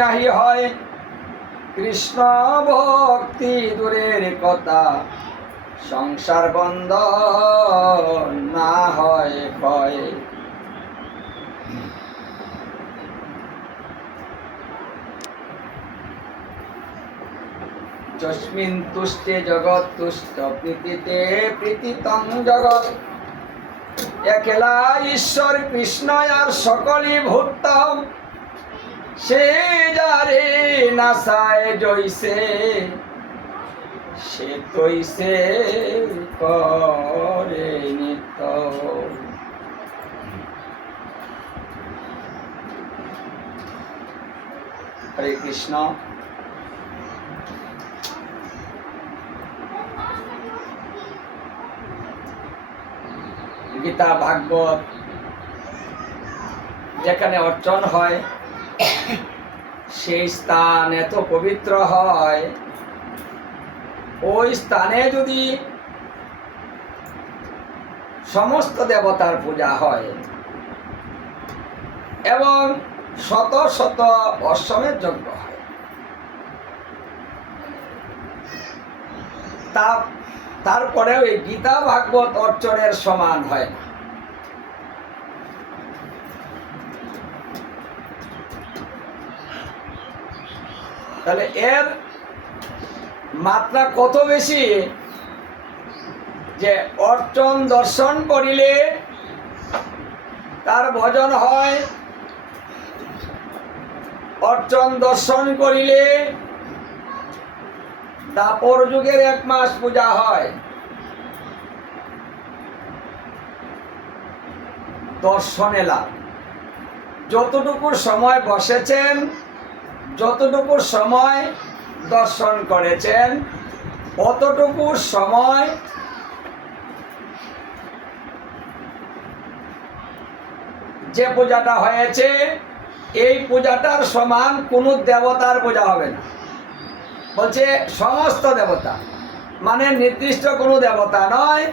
নাহি হয়, কৃষ্ণ ভক্তি দূরের কথা, সংসার বন্ধন না হয় ক্ষয়। যস্মিন তুষ্টে জগৎ তুষ্ট, প্রীতিতে প্রীতিতং জগৎ। একলা ঈশ্বর কৃষ্ণ আর সকলই ভূত, সে যারে নাসায় জইছে, সে তৈছে করে নিত্য। হরে কৃষ্ণ। গীতা ভাগবত যেখানে অর্চন হয়, সেই স্থান এত পবিত্র হয়, ওই স্থানে যদি সমস্ত দেবতার পূজা হয় এবং শত শত অশ্বমেধ যজ্ঞ হয়, তারপরেও এই গীতা ভাগবত অর্চনের সমান হয় না। তাহলে এর মাত্রা কত বেশি, যে অর্চন দর্শন করিলে তার ভজন হয়, অর্চন দর্শন করিলে দাপর যুগের 1 মাস পূজা হয়। দর্শনে লাভ, যতটুকু সময় বসেছেন, যতটুকু সময় দর্শন করেছেন, অতটুকু সময় যে পূজাটা হয়েছে, এই পূজাটার সমান কোনো দেবতার পূজা হবে না। বলছে সমস্ত দেবতা, মানে নির্দিষ্ট কোনো দেবতা নয়,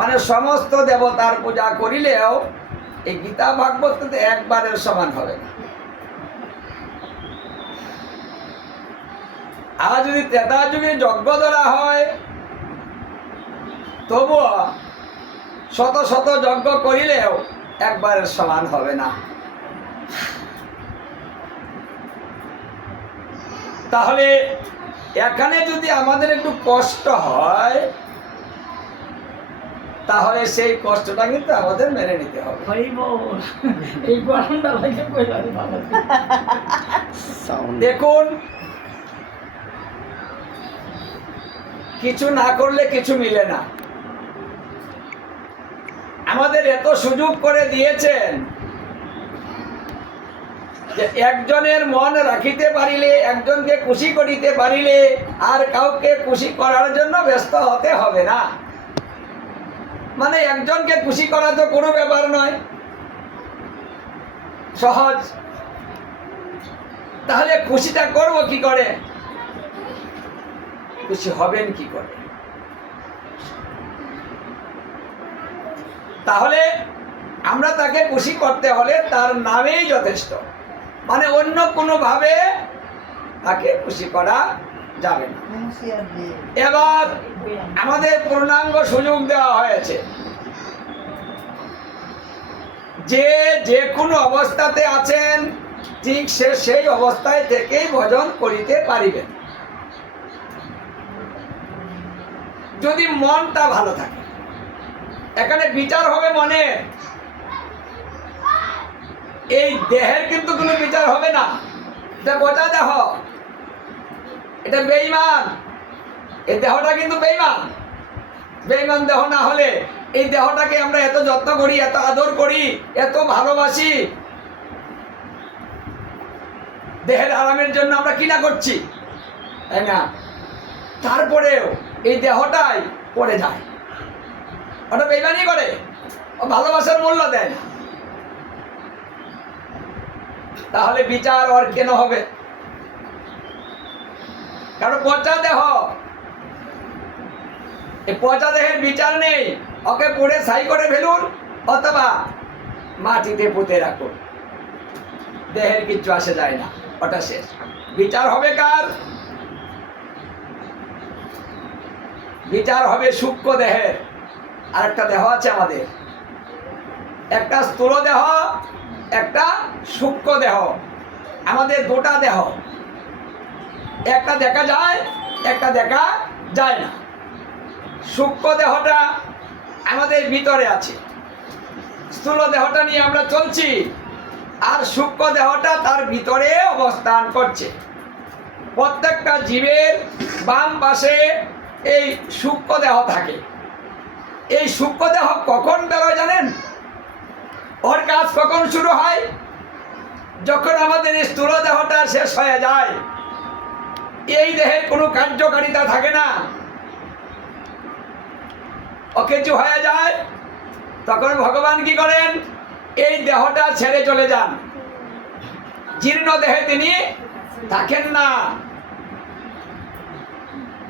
মানে সমস্ত দেবতার পূজা করিলেও এই গীতা ভাগবত কিন্তু একবারের সমান হবে না। আর যদি ত্রেতা যুগে যজ্ঞ ধরা হয়, তবুও শত শত যজ্ঞ করিলেও একবারের সমান হবে না। তাহলে এখানে যদি আমাদের একটু কষ্ট হয়, তাহলে সেই কষ্টটা কিন্তু আমাদের মেনে নিতে হবে। দেখুন, কিছু না করলে কিছু মিলে না। আমাদের এত সুযোগ করে দিয়েছেন যে একজনের মন রাখিতে পারিলে, একজনকে খুশি করিতে পারিলে, আর কাউকে খুশি করার জন্য ব্যস্ত হতে হবে না। মানে একজনকে খুশি করা তো কোনো ব্যাপার নয়, সহজ। তাহলে খুশিটা করব কি করে, খুশি হবেন কি করে? তাহলে আমরা তাকে খুশি করতে হলে তার নামেই যথেষ্ট, মানে অন্য কোনো ভাবে তাকে খুশি করা যাবে না। এবার আমাদের পূর্ণাঙ্গ সুযোগ দেওয়া হয়েছে যে যে কোনো অবস্থাতে আছেন, ঠিক সেই অবস্থায় থেকেই ভজন করিতে পারিবেন, যদি মনটা ভালো থাকে। এখানে বিচার হবে মনে, এই দেহের কিন্তু কোনো বিচার হবে না। এটা বোঝা দেহ, এটা বেঈমান, এই দেহটা কিন্তু বেঈমান। বেঈমান দেহ না হলে এই দেহটাকে আমরা এত যত্ন করি, এত আদর করি, এত ভালোবাসি, দেহের আরামের জন্য আমরা কি না করছি, তাই না? তারপরেও এই দেহটাই পড়ে যায়, ওটা বেঈমানি করে, ও ভালোবাসার মূল্য দেয় না। তাহলে বিচার আর কেন হবে? কারণ পচা দেহ, এই পচা দেহের বিচার নেই। ওকে পুড়ে ছাই করে ফেলুন অথবা মাটিতে পুঁতে রাখুন, দেহের কিচ্ছু আসে যায় না। ওটা শেষ। বিচার হবে কার? বিচার হবে সূক্ষ্ম দেহের। আর একটা দেহ আছে আমাদের, একটা স্থূল দেহ, একটা সূক্ষ্ম দেহ। আমাদের দুটা দেহ, একটা দেখা যায়, একটা দেখা যায় না। সূক্ষ্ম দেহটা আমাদের ভিতরে আছে, স্থূল দেহটা নিয়ে আমরা চলছি, আর সূক্ষ্ম দেহটা তার ভিতরে অবস্থান করছে। প্রত্যেকটা জীবের বাম পাশে এই সূক্ষ্ম দেহ থাকে। এই সূক্ষ্ম দেহ কখন বেরোয় জানেন? ওর কাজ কখন শুরু হয়? যখন আমাদের এই স্থূল দেহটা শেষ হয়ে যায়, এই দেহের কোনো কার্যকারিতা থাকে না, অকেজু হয়ে যায়, তখন ভগবান কি করেন? এই দেহটা ছেড়ে চলে যান। জীর্ণ দেহে তিনি থাকেন না।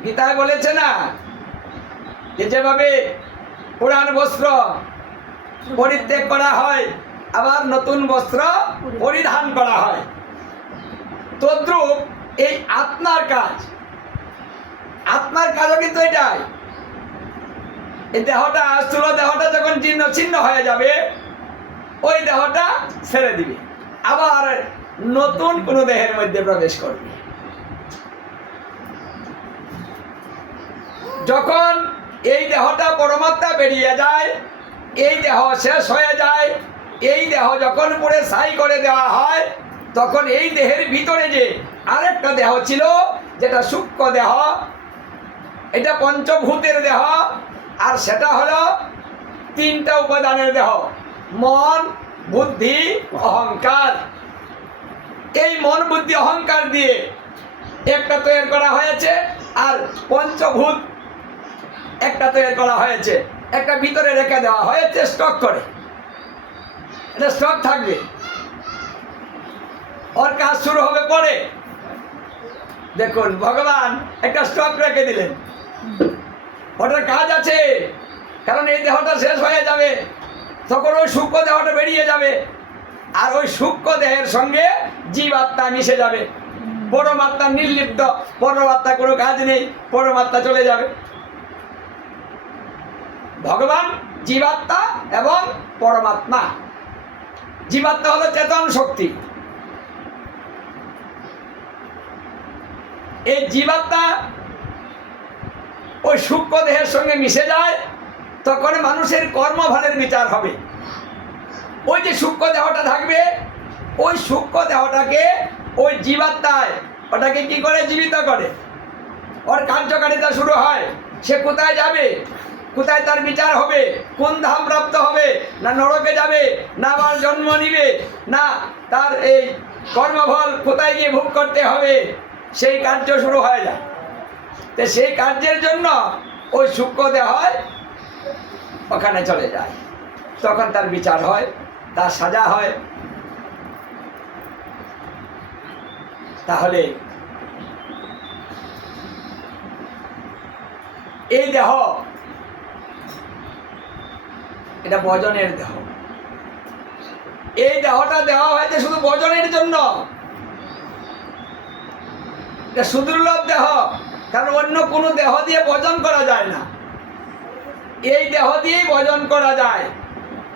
গীতায় বলেছে না যে যেভাবে পুরান বস্ত্র পরিত্যাগ করা হয়, আবার নতুন বস্ত্র পরিধান করা হয়, তদ্রূপ এই আত্মার কাজ। আত্মার কাজও কিন্তু এটাই। এই দেহটা, স্থূল দেহটা যখন জীর্ণ ছিন্ন হয়ে যাবে, ওই দেহটা ছেড়ে দিবে, আবার নতুন কোনো দেহের মধ্যে প্রবেশ করবে। যখন এই দেহটা পরমাত্মা বেরিয়ে যায়, এই দেহ শেষ হয়ে যায়, এই দেহ যখন পুরো ছাই করে দেওয়া হয়, তখন এই দেহের ভিতরে যে আরেকটা দেহ ছিল, যেটা সূক্ষ্ম দেহ, এটা পঞ্চভূতের দেহ, আর সেটা হলো তিনটা উপাদানের দেহ: মন, বুদ্ধি, অহংকার। এই মন, বুদ্ধি, অহংকার দিয়ে একটা তৈরি করা হয়েছে, আর পঞ্চভূত একটা তৈরি করা হয়েছে। একটা ভিতরে রেখে দেওয়া হয়েছে স্টক করে, এটা স্টক থাকবে, ওর কাজ শুরু হবে পরে। দেখুন, ভগবান একটা স্টক রেখে দিলেন, ওটার কাজ আছে। কারণ এই দেহটা শেষ হয়ে যাবে, তখন ওই সূক্ষ্ম দেহটা বেরিয়ে যাবে, আর ওই সূক্ষ্ম দেহের সঙ্গে জীবাত্মা মিশে যাবে। পরমাত্মা নির্লিপ্ত, পরমাত্মা কোনো কাজ নেই, পরমাত্মা চলে যাবে। ভগবান জীবাত্মা এবং পরমাত্মা। জীবাত্মা হলো চেতন শক্তি। এই জীবাত্মা ওই সূক্ষ্ম দেহের সঙ্গে মিশে যায়, তখন মানুষের কর্মফলের বিচার হবে। ওই যে সূক্ষ্ম দেহটা থাকবে, ওই সূক্ষ্ম দেহটাকে ওই জীবাত্মায় ওটাকে কি করে? জীবিত করে। ওর কার্যকারিতা শুরু হয়। সে কোথায় যাবে, কোথায় তার বিচার হবে, কোন ধাম প্রাপ্ত হবে, না নরকে যাবে, না আবার জন্ম নিবে, না তার এই কর্মফল কোথায় গিয়ে ভোগ করতে হবে, সেই কার্য শুরু হয়ে যায়। তো সেই কার্যের জন্য ওই সূক্ষ্ম দেহ ওখানে চলে যায়, তখন তার বিচার হয়, তার সাজা হয়। তাহলে এই দেহ, এটা ভজনের দেহ। এই দেহটা দেওয়া হয়েছে শুধু ভজনের জন্য। এটা সুদুর্লভ দেহ, কারণ অন্য কোনো দেহ দিয়ে ভজন করা যায় না, এই দেহ দিয়েই ভজন করা যায়।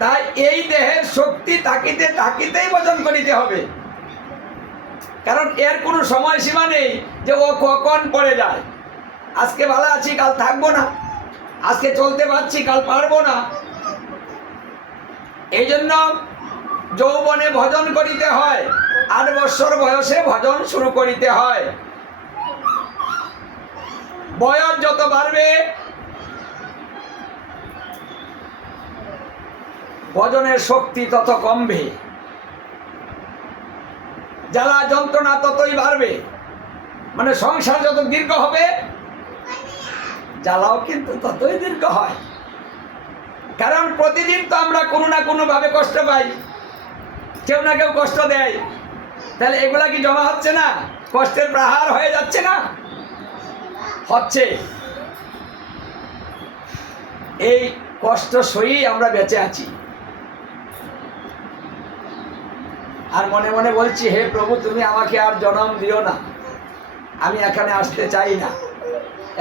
তাই এই দেহের শক্তি থাকিতে থাকিতেই ভজন করিতে হবে, কারণ এর কোনো সময়সীমা নেই যে ও কখন পড়ে যায়। আজকে ভালো আছি, কাল থাকবো না, আজকে চলতে পারছি, কাল পারবো না। এই জন্য যৌবনে ভজন করিতে হয়, 8 বছর বয়সে ভজন শুরু করিতে হয়। বয়স যত বাড়বে, ভজনের শক্তি তত কমবে, জ্বালা যন্ত্রণা ততই বাড়বে। মানে সংসার যত দীর্ঘ হবে, জ্বালাও কিন্তু ততই দীর্ঘ হয়। কারণ প্রতিদিন তো আমরা কোনো না কোনো ভাবে কষ্ট পাই, কেউ না কেউ কষ্ট দেয়। তাহলে এগুলা কি জমা হচ্ছে না? কষ্টের প্রহার হয়ে যাচ্ছে না? হচ্ছে। এই কষ্ট সই আমরা বেঁচে আছি। আর মনে মনে বলছি, হে প্রভু, তুমি আমাকে আর জন্ম দিও না, আমি এখানে আসতে চাই না,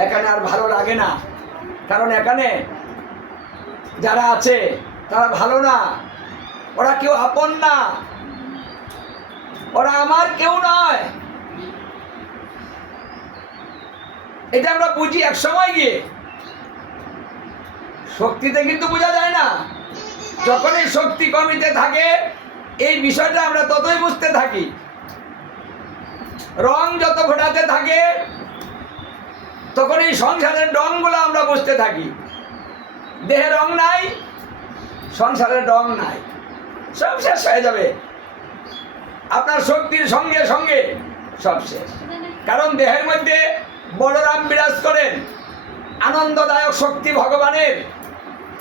এখানে আর ভালো লাগে না। কারণ এখানে যারা আছে তারা ভালো না, ওরা কেউ আপন না, ওরা আমার কেউ নয়। এটা আমরা বুঝি এক সময় গিয়ে, শক্তিতে কিন্তু বোঝা যায় না। যখনই শক্তি কমিতে থাকে এই বিষয়টা আমরা ততই বুঝতে থাকি। রং যত ঘটাতে থাকে তখন এই সংসারের রংগুলো আমরা বুঝতে থাকি। দেহে রং নাই, সংসারের রং নাই, সব শেষ হয়ে যাবে। আপনার শক্তির সঙ্গে সঙ্গে সব শেষ। কারণ দেহের মধ্যে বলরাম বিরাজ করেন, আনন্দদায়ক শক্তি ভগবানের।